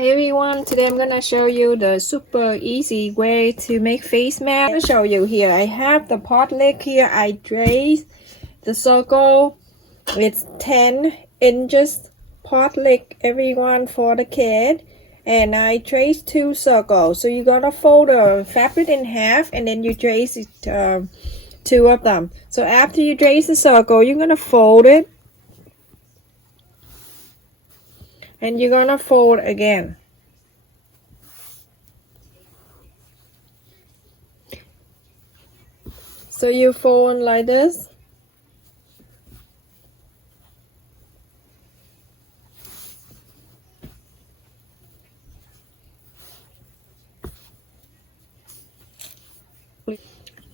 Hi everyone, today I'm gonna show you the super easy way to make face mask. I'll show you here. I have the pot lick here. I traced the circle. It's 10 inches pot lick, everyone, for the kid. And I traced 2 circles. So you're gonna fold the fabric in half and then you trace it, 2 of them. So after you trace the circle, you're gonna fold it. And you're gonna fold again. So you fold like this.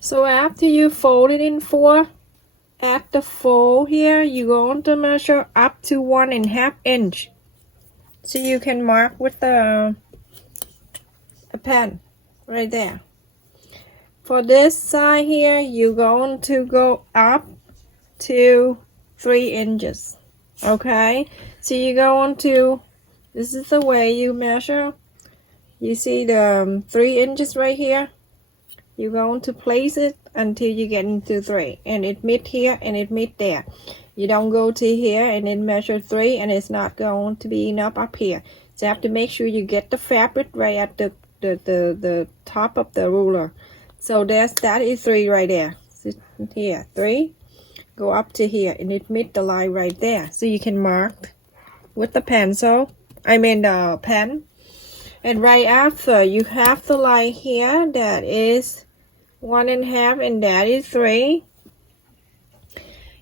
So after you fold it in 4, at the fold here, you're going to measure up to 1.5 inch. So you can mark with a pen right there. For this side here, you're going to go up to 3 inches. Okay, so you're going to, this is the way you measure. You see the 3 inches right here? You're going to place it until you get into 3, and it meet here and it meet there. You don't go to here and then measure 3 and it's not going to be enough up here. So you have to make sure you get the fabric right at the top of the ruler. So that is 3 right there. So here 3, go up to here and it meet the line right there. So you can mark with the pencil, the pen. And right after, you have the line here that is 1.5 and that is 3.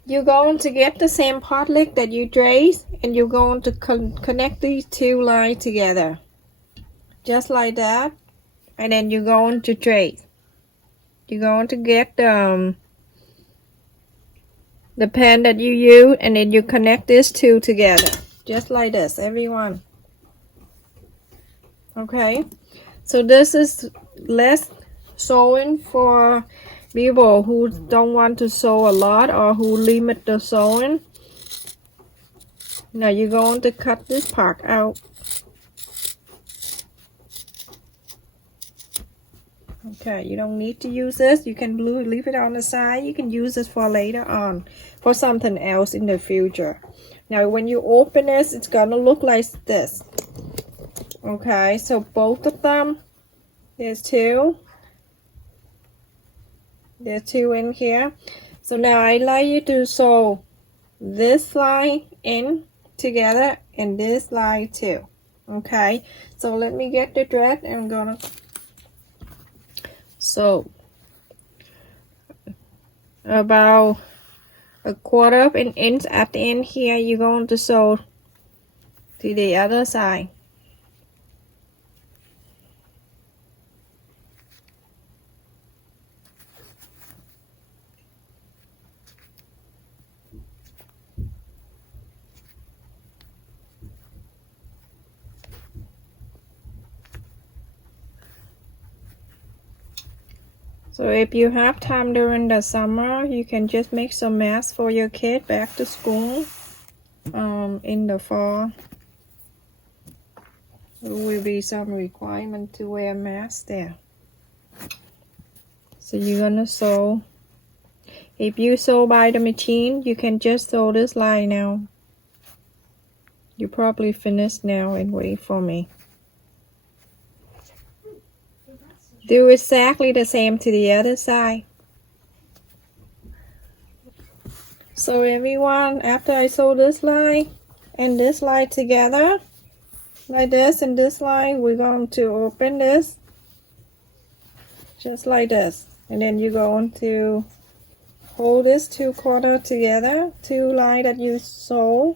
You're going to get the same pot lick that you traced and you're going to connect these 2 lines together. Just like that. And then you're going to trace. You're going to get the pen that you use and then you connect these 2 together. Just like this, everyone. Okay. So this is less sewing for people who don't want to sew a lot or who limit the sewing. Now you're going to cut this part out. Okay, you don't need to use this. You can leave it on the side. You can use this for later on, for something else in the future. Now when you open this, it's gonna look like this. Okay, so both of them, there's 2. There's 2 in here. So now I'd like you to sew this line in together and this line too. Okay, so let me get the thread and I'm gonna sew about 1/4 of an inch at the end here. You're going to sew to the other side. So if you have time during the summer, you can just make some masks for your kid back to school. In the fall, there will be some requirement to wear masks there. So you're gonna sew. If you sew by the machine, you can just sew this line now. You probably finished now and wait for me. Do exactly the same to the other side. So everyone, after I sew this line and this line together, like this and this line, we're going to open this just like this. And then you're going to hold this 2 corners together, 2 lines that you sew.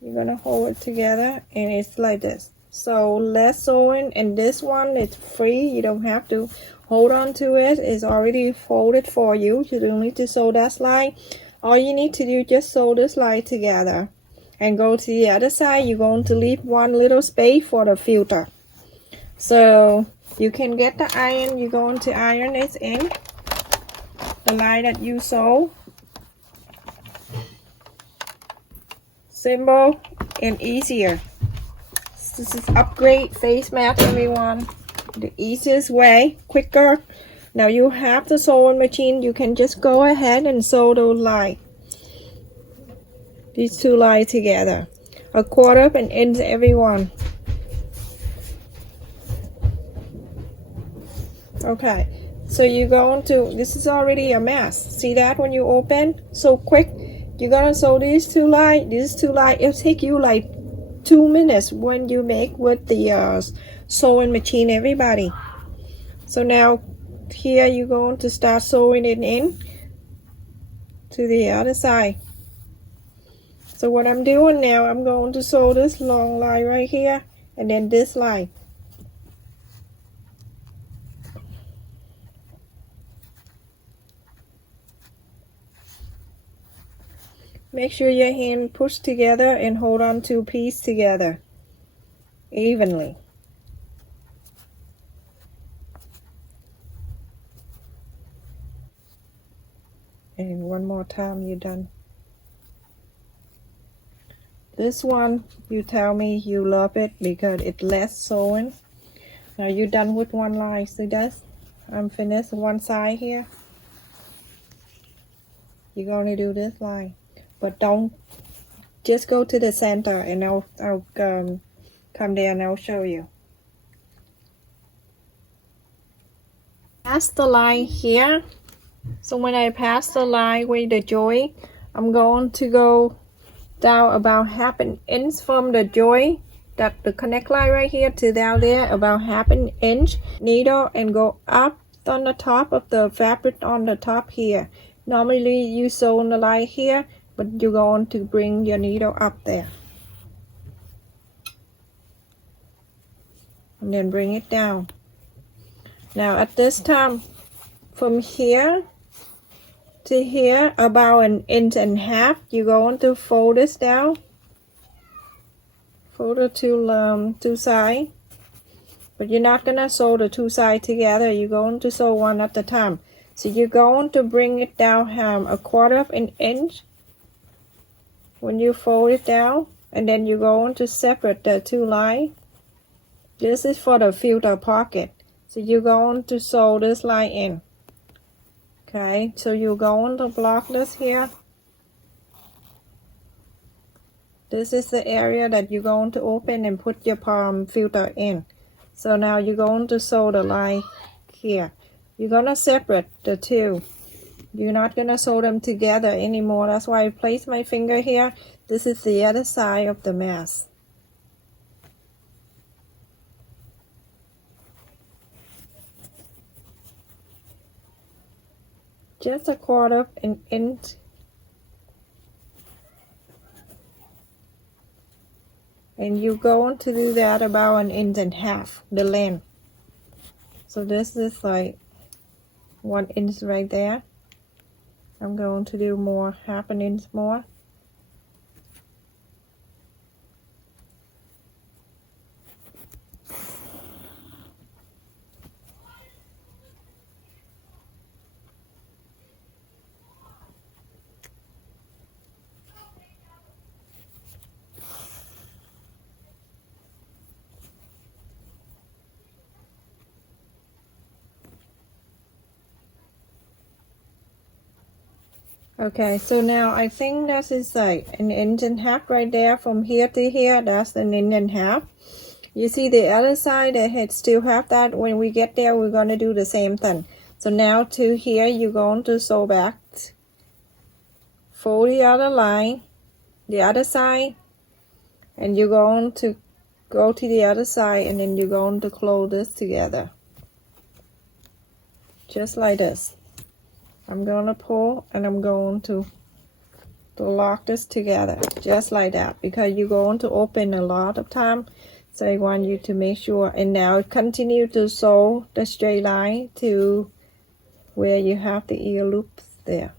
You're gonna hold it together and it's like this. So less sewing, and this one is free. You don't have to hold on to it. It's already folded for you. You don't need to sew that line. All you need to do is just sew this line together and go to the other side. You're going to leave 1 little space for the filter. So you can get the iron. You're going to iron it in the line that you sew. Simple and easier. This is upgrade face mask, everyone. The easiest way, quicker. Now you have the sewing machine. You can just go ahead and sew those lines. These two lines together. 1/4 of an inch, everyone. Okay. So you're going to, this is already a mask. See that when you open? So quick. You're gonna sew these two lines. It'll take you like 2 minutes when you make with the sewing machine, everybody. So now here you're going to start sewing it in to the other side. So what I'm doing now, I'm going to sew this long line right here and then this line. Make sure your hand push together and hold on to piece together evenly. And one more time, you're done. This one, you tell me you love it because it's less sewing. Now you're done with one line. See this? I'm finished one side here. You're going to do this line. But don't just go to the center and I'll come there and I'll show you. Pass the line here. So when I pass the line with the joint, I'm going to go down about 1/2 inch from the joint, that the connect line right here to down there, about 1/2 inch needle, and go up on the top of the fabric on the top here. Normally you sew on the line here, but you're going to bring your needle up there and then bring it down. Now at this time, from here to here, about 1.5 inches, you're going to fold this down, fold the two sides, but you're not gonna sew the two sides together. You're going to sew one at a time. So you're going to bring it down 1/4 of an inch when you fold it down, and then you're going to separate the two lines. This is for the filter pocket. So you're going to sew this line in. Okay, so you're going to block this here. This is the area that you're going to open and put your palm filter in. So now you're going to sew the line here. You're going to separate the two. You're not going to sew them together anymore. That's why I place my finger here. This is the other side of the mask. Just 1/4 of an inch. And you're going to do that about 1.5 inches, the length. So this is like 1 inch right there. I'm going to do more, 1/2 inch more. Okay, so now I think that is like 1.5 inches right there from here to here. That's 1.5 inches. You see the other side that still have that. When we get there, we're going to do the same thing. So now to here, you're going to sew back, fold the other line, the other side, and you're going to go to the other side, and then you're going to close this together. Just like this. I'm going to pull and I'm going to lock this together just like that, because you're going to open a lot of time. So I want you to make sure. And now continue to sew the straight line to where you have the ear loops there.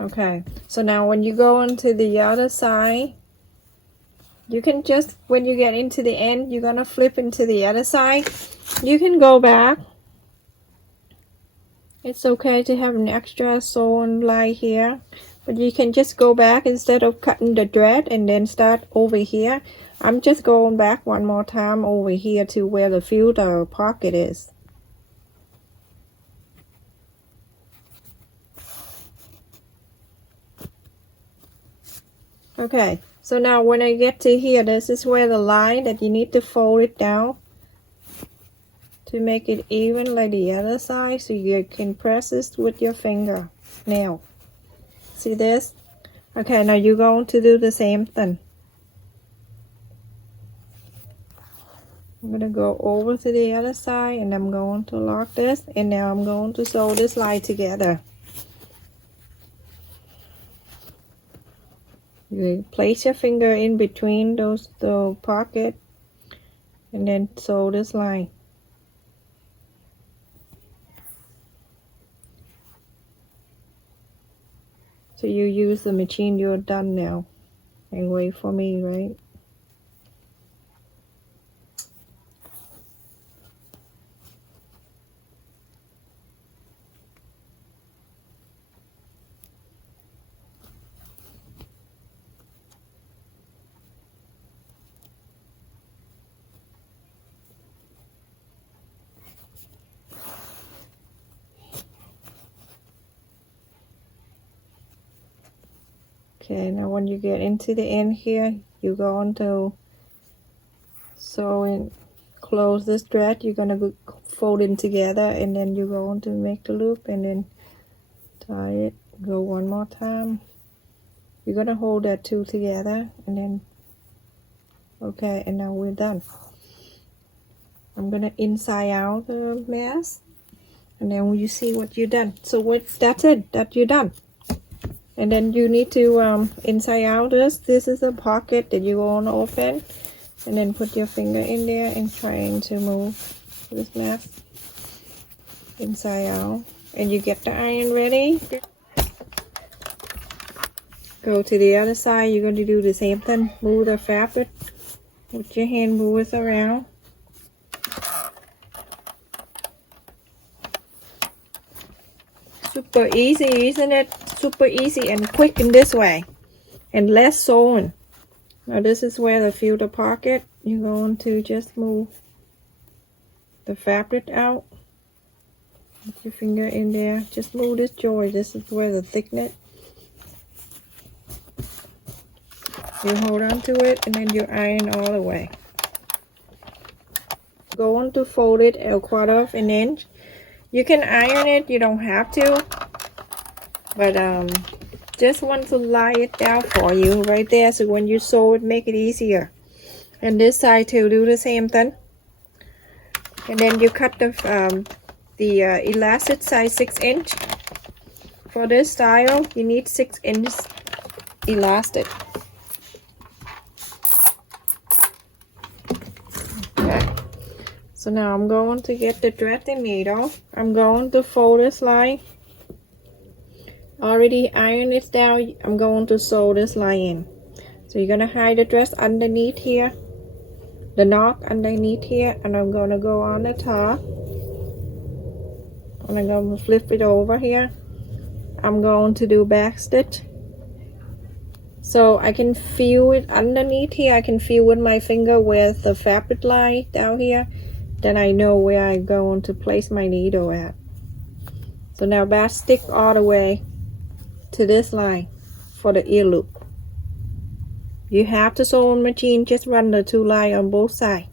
Okay, so now when you go into the other side, you can just, when you get into the end, you're gonna flip into the other side. You can go back. It's okay to have an extra sewn line here, but you can just go back instead of cutting the thread and then start over here. I'm just going back one more time over here to where the filter pocket is. Okay, so now when I get to here, this is where the line that you need to fold it down to make it even like the other side, so you can press this with your finger nail. See this? Okay, now you're going to do the same thing. I'm gonna go over to the other side and I'm going to lock this, and now I'm going to sew this line together. You place your finger in between the pocket and then sew this line. So you use the machine, you're done now, and wait for me, right? Okay, now when you get into the end here, you're going to sew in, close this thread. You're gonna go fold it together, and then you're going to make the loop and then tie it. Go one more time. You're gonna hold that two together and then, okay, and now we're done. I'm gonna inside out the mess, and then you see what you've done. So that's it, that you're done. And then you need to inside out this is a pocket that you want to open, and then put your finger in there and trying to move this mess inside out, and you get the iron ready. Go to the other side. You're going to do the same thing. Move the fabric with your hand, move it around. Super easy, isn't it? Super easy and quick in this way, and less sewing. Now this is where the filter pocket, you're going to just move the fabric out. Put your finger in there, just move this joint. This is where the thickness. You hold on to it and then you iron all the way. Going to fold it a 1/4 inch. You can iron it, you don't have to, but just want to lie it down for you right there, so when you sew it, make it easier. And this side too, do the same thing. And then you cut the elastic size 6 inch. For this style, you need 6 inch elastic. Okay. So now I'm going to get the threading needle. I'm going to fold this line. Already iron it down. I'm going to sew this line in. So you're gonna hide the dress underneath here, the knot underneath here, and I'm gonna go on the top, and I'm gonna flip it over here. I'm going to do back stitch, so I can feel it underneath here. I can feel with my finger with the fabric line down here. Then I know where I'm going to place my needle at. So now back stick all the way to this line for the ear loop. You have to sew on machine, just run the 2 lines on both sides.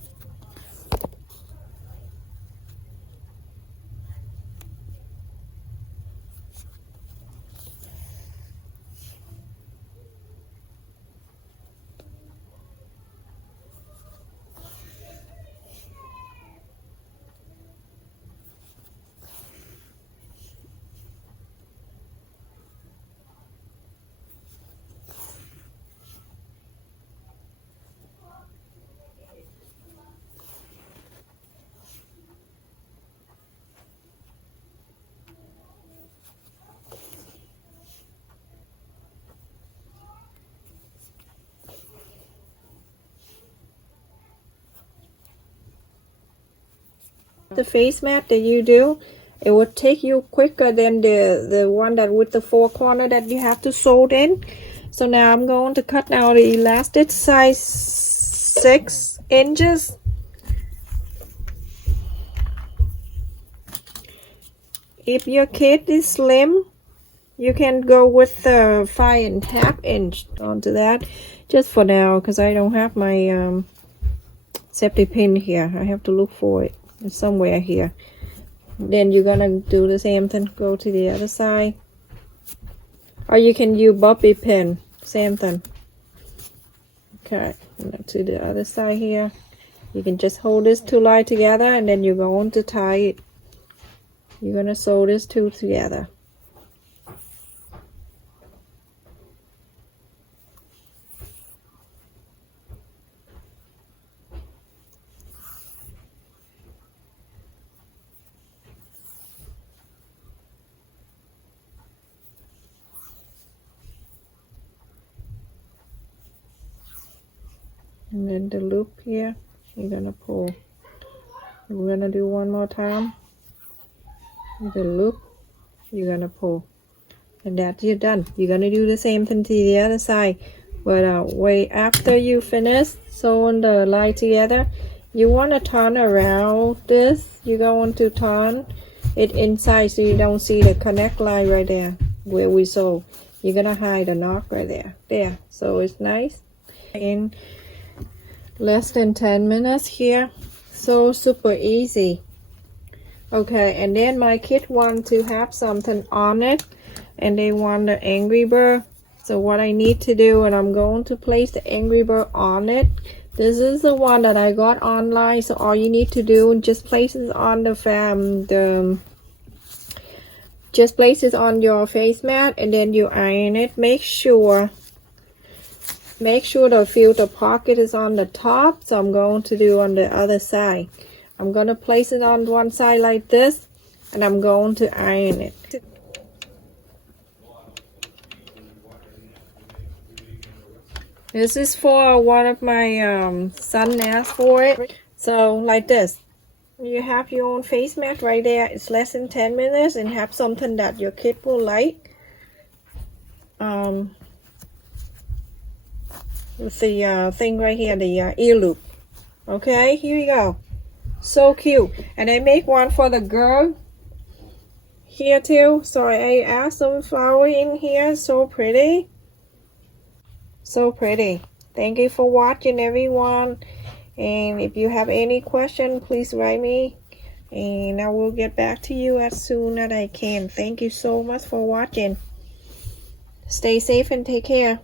the face mat that you do, it would take you quicker than the one that with the 4 corner that you have to sew it in. So now I'm going to cut now the elastic size 6 inches. If your kit is slim, you can go with the 5.5 inch onto that, just for now, because I don't have my safety pin here. I have to look for it. It's somewhere here. Then you're gonna do the same thing, go to the other side, or you can use bobby pin, same thing. Okay, to the other side here, you can just hold this 2 lines together, and then you're going to tie it. You're gonna sew this 2 together. And then the loop here, you're gonna pull. We're gonna do one more time. The loop, you're gonna pull, and that you're done. You're gonna do the same thing to the other side, but wait, after you finish sewing the line together, you want to turn around this. You're going to turn it inside so you don't see the connect line right there where we sew. You're gonna hide the knot right there, so it's nice. In less than 10 minutes here, so super easy. Okay, and then my kid want to have something on it, and they want the Angry Bird. So what I need to do, and I'm going to place the Angry Bird on it. This is the one that I got online, so all you need to do, just place it on just place it on your face mat, and then you iron it. Make sure the filter pocket is on the top, so I'm going to do on the other side. I'm going to place it on one side like this, and I'm going to iron it. This is for one of my son asked for it. So like this, you have your own face mat right there. It's less than 10 minutes, and have something that your kid will like. With the thing right here, the ear loop. Okay, here we go. So cute. And I make one for the girl here too. So I add some flower in here. So pretty. So pretty. Thank you for watching, everyone. And if you have any question, please write me, and I will get back to you as soon as I can. Thank you so much for watching. Stay safe and take care.